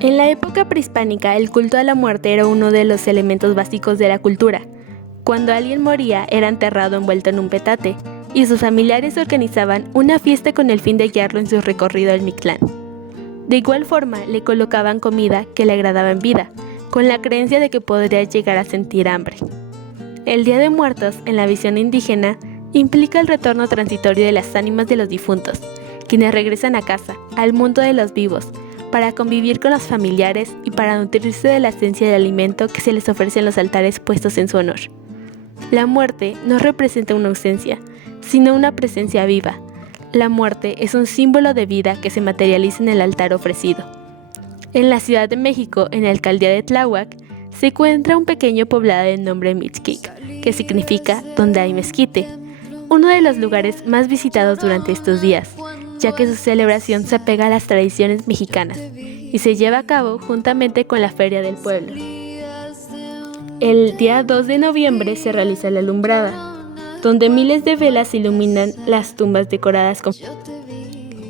En la época prehispánica, el culto a la muerte era uno de los elementos básicos de la cultura. Cuando alguien moría, era enterrado envuelto en un petate, y sus familiares organizaban una fiesta con el fin de guiarlo en su recorrido al Mictlán. De igual forma, le colocaban comida que le agradaba en vida, con la creencia de que podría llegar a sentir hambre. El Día de Muertos, en la visión indígena, implica el retorno transitorio de las ánimas de los difuntos, quienes regresan a casa, al mundo de los vivos, para convivir con los familiares y para nutrirse de la esencia del alimento que se les ofrece en los altares puestos en su honor. La muerte no representa una ausencia, sino una presencia viva. La muerte es un símbolo de vida que se materializa en el altar ofrecido. En la Ciudad de México, en la alcaldía de Tláhuac, se encuentra un pequeño poblado de nombre Mixquic, que significa donde hay mezquite, uno de los lugares más visitados durante estos días, ya que su celebración se apega a las tradiciones mexicanas y se lleva a cabo juntamente con la Feria del Pueblo. El día 2 de noviembre se realiza la alumbrada, donde miles de velas iluminan las tumbas decoradas con...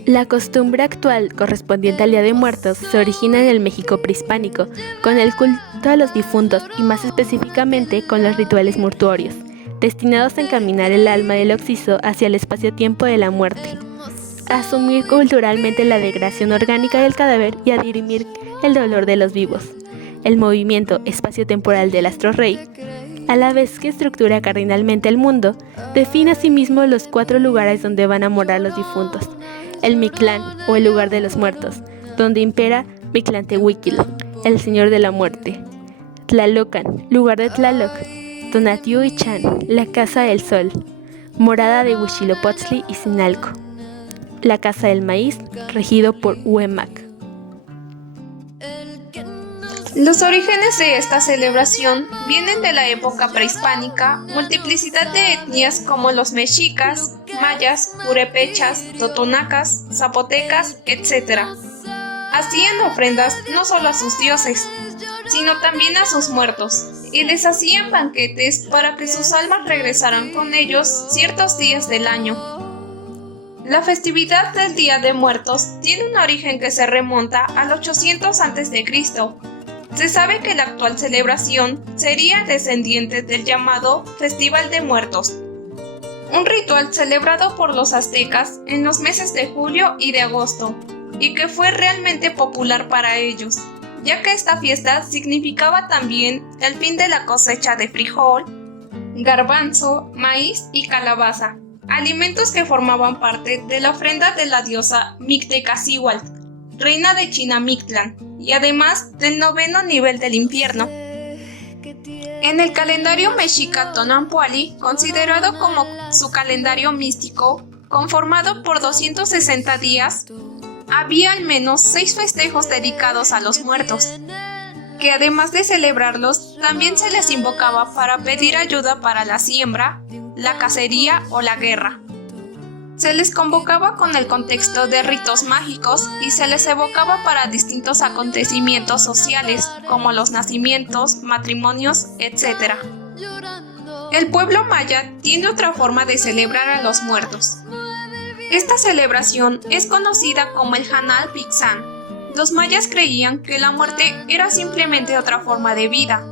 La costumbre actual correspondiente al Día de Muertos se origina en el México prehispánico, con el culto a los difuntos y más específicamente con los rituales mortuorios, destinados a encaminar el alma del occiso hacia el espacio-tiempo de la muerte, a asumir culturalmente la degradación orgánica del cadáver y a dirimir el dolor de los vivos. El movimiento espacio-temporal del astro rey, a la vez que estructura cardinalmente el mundo, define asimismo los 4 lugares donde van a morar los difuntos: el Mictlán, o el lugar de los muertos, donde impera Mictlantehuiquil, el señor de la muerte; Tlalocan, lugar de Tlaloc; Tonatiuh-Ichan, la casa del sol, morada de Huitzilopochtli y Zinalco; la casa del maíz, regido por Huemac. Los orígenes de esta celebración vienen de la época prehispánica, multiplicidad de etnias como los mexicas, mayas, purépechas, totonacas, zapotecas, etc. Hacían ofrendas no solo a sus dioses, sino también a sus muertos, y les hacían banquetes para que sus almas regresaran con ellos ciertos días del año. La festividad del Día de Muertos tiene un origen que se remonta al 800 a.C. Se sabe que la actual celebración sería descendiente del llamado Festival de Muertos, un ritual celebrado por los aztecas en los meses de julio y de agosto, y que fue realmente popular para ellos, ya que esta fiesta significaba también el fin de la cosecha de frijol, garbanzo, maíz y calabaza, alimentos que formaban parte de la ofrenda de la diosa Mictecacihuatl, reina de Chinamictlán, y además del 9º nivel del infierno. En el calendario mexica Tonanpúali, considerado como su calendario místico, conformado por 260 días, había al menos 6 festejos dedicados a los muertos, que además de celebrarlos, también se les invocaba para pedir ayuda para la siembra, la cacería o la guerra. Se les convocaba con el contexto de ritos mágicos y se les evocaba para distintos acontecimientos sociales, como los nacimientos, matrimonios, etc. El pueblo maya tiene otra forma de celebrar a los muertos. Esta celebración es conocida como el Hanal Pixán. Los mayas creían que la muerte era simplemente otra forma de vida.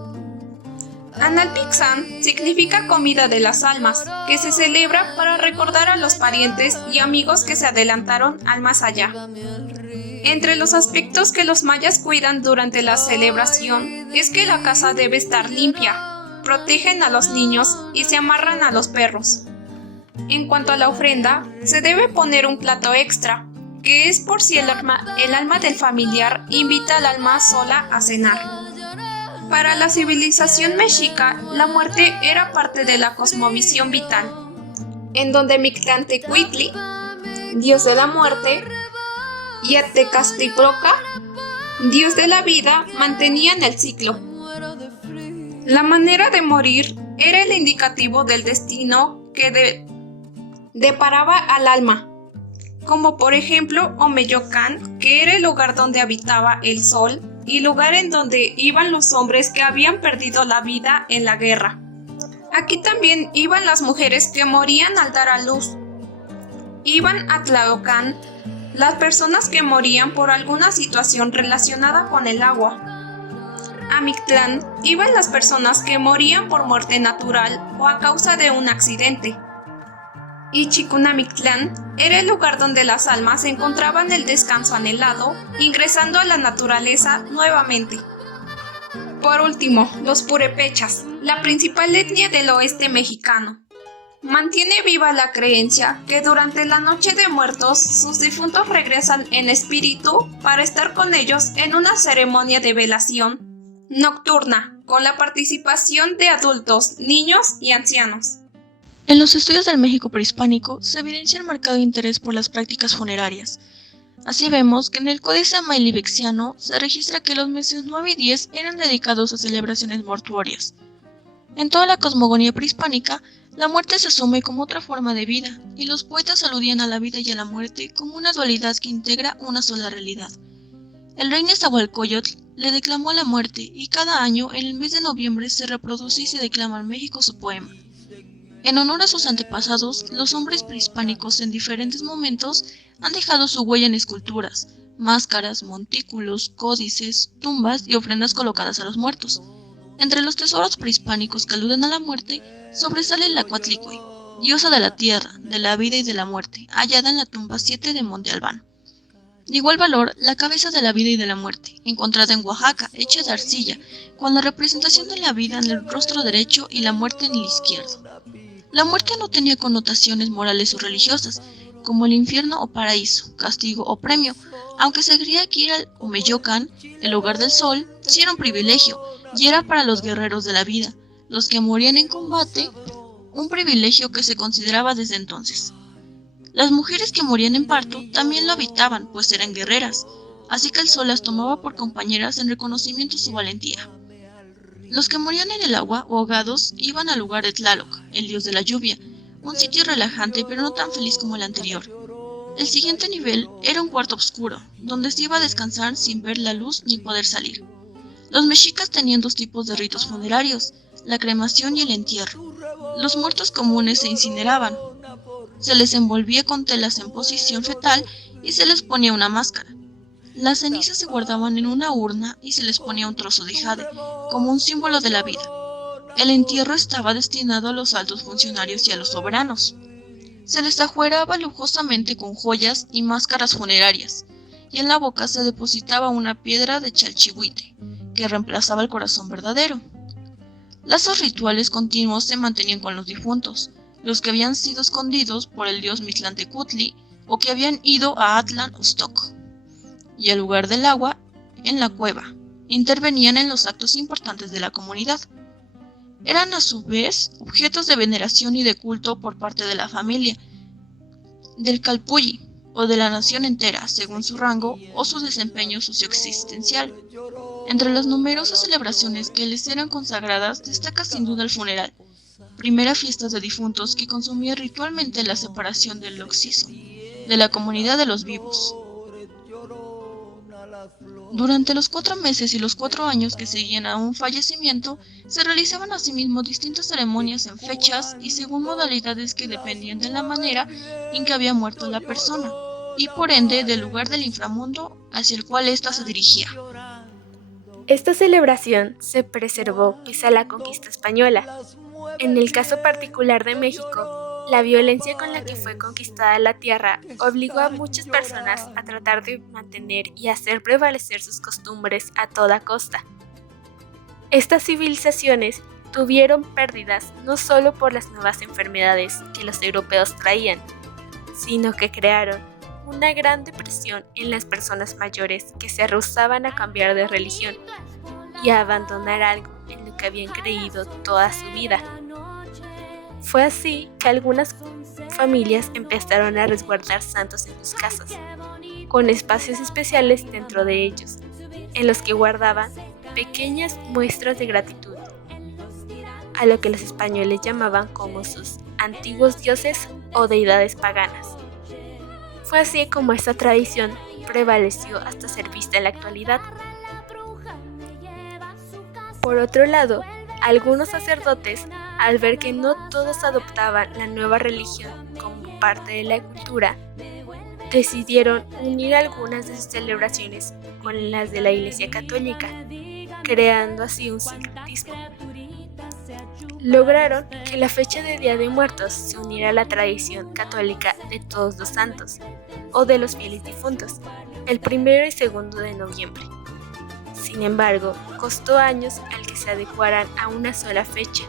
Analpixán significa comida de las almas, que se celebra para recordar a los parientes y amigos que se adelantaron al más allá. Entre los aspectos que los mayas cuidan durante la celebración es que la casa debe estar limpia, protegen a los niños y se amarran a los perros. En cuanto a la ofrenda, se debe poner un plato extra, que es por si el alma del familiar invita al alma sola a cenar. Para la civilización mexica, la muerte era parte de la cosmovisión vital, en donde Mictlantecuhtli, dios de la muerte, y Atecastiploca, dios de la vida, mantenían el ciclo. La manera de morir era el indicativo del destino que deparaba al alma, como por ejemplo Omeyocan, que era el lugar donde habitaba el sol, y lugar en donde iban los hombres que habían perdido la vida en la guerra. Aquí también iban las mujeres que morían al dar a luz. Iban a Tlaocan, las personas que morían por alguna situación relacionada con el agua. A Mictlán iban las personas que morían por muerte natural o a causa de un accidente. Y Chikunamictlán era el lugar donde las almas encontraban el descanso anhelado, ingresando a la naturaleza nuevamente. Por último, los purépechas, la principal etnia del oeste mexicano. Mantiene viva la creencia que durante la Noche de Muertos sus difuntos regresan en espíritu para estar con ellos en una ceremonia de velación nocturna, con la participación de adultos, niños y ancianos. En los estudios del México prehispánico se evidencia el marcado interés por las prácticas funerarias. Así vemos que en el Códice Mailibexiano se registra que los meses 9 y 10 eran dedicados a celebraciones mortuorias. En toda la cosmogonía prehispánica, la muerte se asume como otra forma de vida, y los poetas aludían a la vida y a la muerte como una dualidad que integra una sola realidad. El rey Nezahualcóyotl le declamó a la muerte, y cada año, en el mes de noviembre, se reproduce y se declama en México su poema. En honor a sus antepasados, los hombres prehispánicos en diferentes momentos han dejado su huella en esculturas, máscaras, montículos, códices, tumbas y ofrendas colocadas a los muertos. Entre los tesoros prehispánicos que aluden a la muerte, sobresale la Coatlicue, diosa de la tierra, de la vida y de la muerte, hallada en la tumba 7 de Monte Albán. De igual valor, la cabeza de la vida y de la muerte, encontrada en Oaxaca, hecha de arcilla, con la representación de la vida en el rostro derecho y la muerte en el izquierdo. La muerte no tenía connotaciones morales o religiosas, como el infierno o paraíso, castigo o premio, aunque se creía que ir al Omeyocan, el hogar del sol, sí era un privilegio, y era para los guerreros de la vida, los que morían en combate, un privilegio que se consideraba desde entonces. Las mujeres que morían en parto también lo habitaban, pues eran guerreras, así que el sol las tomaba por compañeras en reconocimiento a su valentía. Los que morían en el agua o ahogados iban al lugar de Tlaloc, el dios de la lluvia, un sitio relajante pero no tan feliz como el anterior. El siguiente nivel era un cuarto oscuro, donde se iba a descansar sin ver la luz ni poder salir. Los mexicas tenían dos tipos de ritos funerarios, la cremación y el entierro. Los muertos comunes se incineraban, se les envolvía con telas en posición fetal y se les ponía una máscara. Las cenizas se guardaban en una urna y se les ponía un trozo de jade, como un símbolo de la vida. El entierro estaba destinado a los altos funcionarios y a los soberanos. Se les ajuaraba lujosamente con joyas y máscaras funerarias, y en la boca se depositaba una piedra de chalchihuite, que reemplazaba el corazón verdadero. Lazos rituales continuos se mantenían con los difuntos, los que habían sido escondidos por el dios Mictlantecutli o que habían ido a Atlan Uztoc. Y el lugar del agua, en la cueva, intervenían en los actos importantes de la comunidad. Eran a su vez objetos de veneración y de culto por parte de la familia, del calpulli o de la nación entera, según su rango o su desempeño socioexistencial. Entre las numerosas celebraciones que les eran consagradas destaca sin duda el funeral, primera fiesta de difuntos que consumía ritualmente la separación del occiso, de la comunidad de los vivos. Durante los 4 meses y los 4 años que seguían a un fallecimiento, se realizaban asimismo distintas ceremonias en fechas y según modalidades que dependían de la manera en que había muerto la persona, y por ende del lugar del inframundo hacia el cual ésta se dirigía. Esta celebración se preservó pese a la conquista española. En el caso particular de México, la violencia con la que fue conquistada la tierra obligó a muchas personas a tratar de mantener y hacer prevalecer sus costumbres a toda costa. Estas civilizaciones tuvieron pérdidas no solo por las nuevas enfermedades que los europeos traían, sino que crearon una gran depresión en las personas mayores que se rehusaban a cambiar de religión y a abandonar algo en lo que habían creído toda su vida. Fue así que algunas familias empezaron a resguardar santos en sus casas, con espacios especiales dentro de ellos, en los que guardaban pequeñas muestras de gratitud, a lo que los españoles llamaban como sus antiguos dioses o deidades paganas. Fue así como esta tradición prevaleció hasta ser vista en la actualidad. Por otro lado, algunos sacerdotes, al ver que no todos adoptaban la nueva religión como parte de la cultura, decidieron unir algunas de sus celebraciones con las de la Iglesia Católica, creando así un sincretismo. Lograron que la fecha de Día de Muertos se uniera a la tradición católica de Todos los Santos, o de los fieles difuntos, el 1 y 2 de noviembre. Sin embargo, costó años al que se adecuaran a una sola fecha,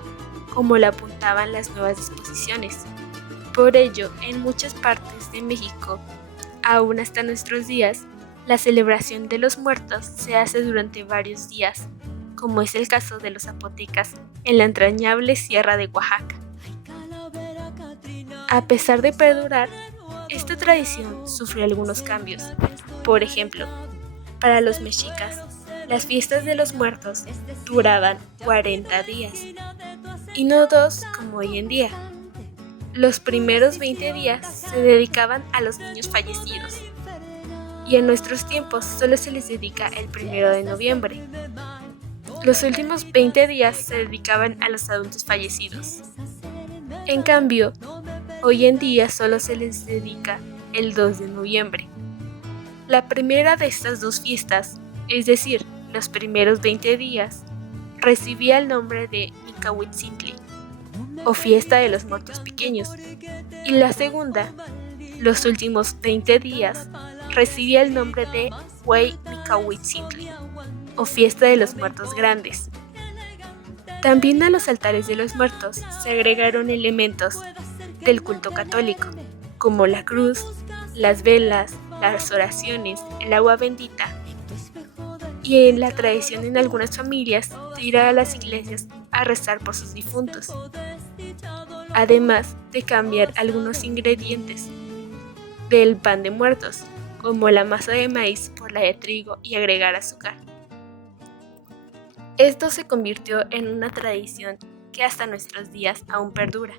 como lo apuntaban las nuevas disposiciones. Por ello, en muchas partes de México, aún hasta nuestros días, la celebración de los muertos se hace durante varios días, como es el caso de los zapotecas en la entrañable Sierra de Oaxaca. A pesar de perdurar, esta tradición sufrió algunos cambios. Por ejemplo, para los mexicas, las fiestas de los muertos duraban 40 días, y no 2 como hoy en día. Los primeros 20 días se dedicaban a los niños fallecidos, y en nuestros tiempos solo se les dedica el 1 de noviembre. Los últimos 20 días se dedicaban a los adultos fallecidos. En cambio, hoy en día solo se les dedica el 2 de noviembre. La primera de estas dos fiestas, es decir, los primeros 20 días, recibía el nombre de Micahuitzintli, o fiesta de los muertos pequeños, y la segunda, los últimos 20 días, recibía el nombre de Huey Micahuitzintli, o fiesta de los muertos grandes. También a los altares de los muertos se agregaron elementos del culto católico, como la cruz, las velas, las oraciones, el agua bendita, y en la tradición en algunas familias de ir a las iglesias a rezar por sus difuntos, además de cambiar algunos ingredientes del pan de muertos, como la masa de maíz por la de trigo, y agregar azúcar. Esto se convirtió en una tradición que hasta nuestros días aún perdura.